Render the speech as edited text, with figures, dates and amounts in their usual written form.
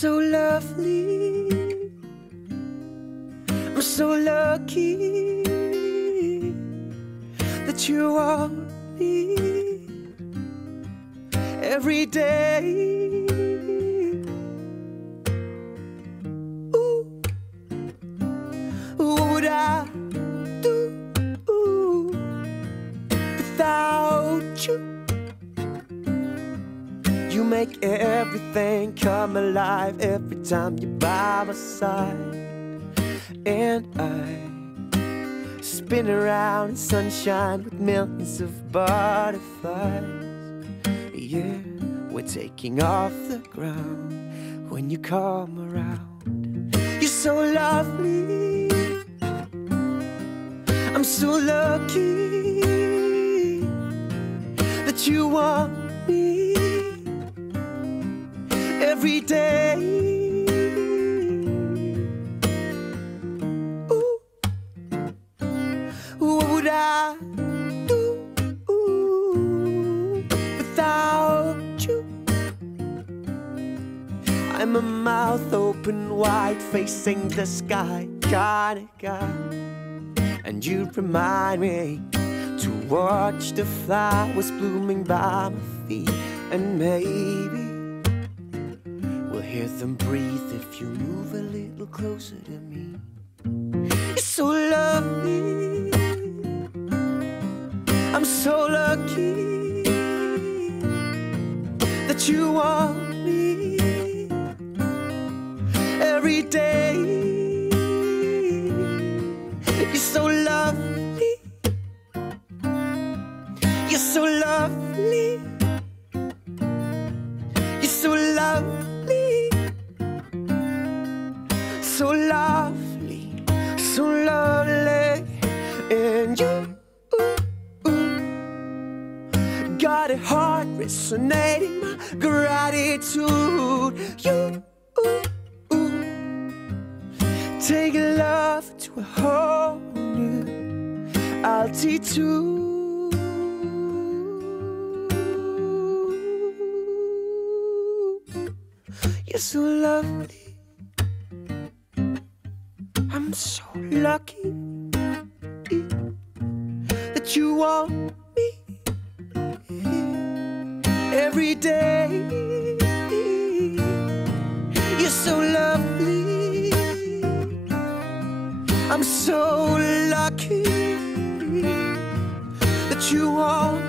so lovely. I'm so lucky that you want me every day. Ooh, what would I do without you? You make everything come alive every time you're by my side. And I spin around in sunshine with millions of butterflies. Yeah, we're taking off the ground when you come around. You're so lovely. I'm so lucky that you want me every day. Ooh, what would I do without you? I'm a mouth open wide, facing the sky kind of guy. And you remind me to watch the flowers blooming by my feet. And maybe we'll hear them breathe if you move a little closer to me. You're so lovely. I'm so lucky that you want me every day. You're so lovely. You're so lovely. You're so lovely. So lovely. So lovely. And you got a heart resonating my gratitude. You take love to a whole new altitude. You're so lovely. I'm so lucky that you want me every day. You're so lovely. I'm so lucky that you want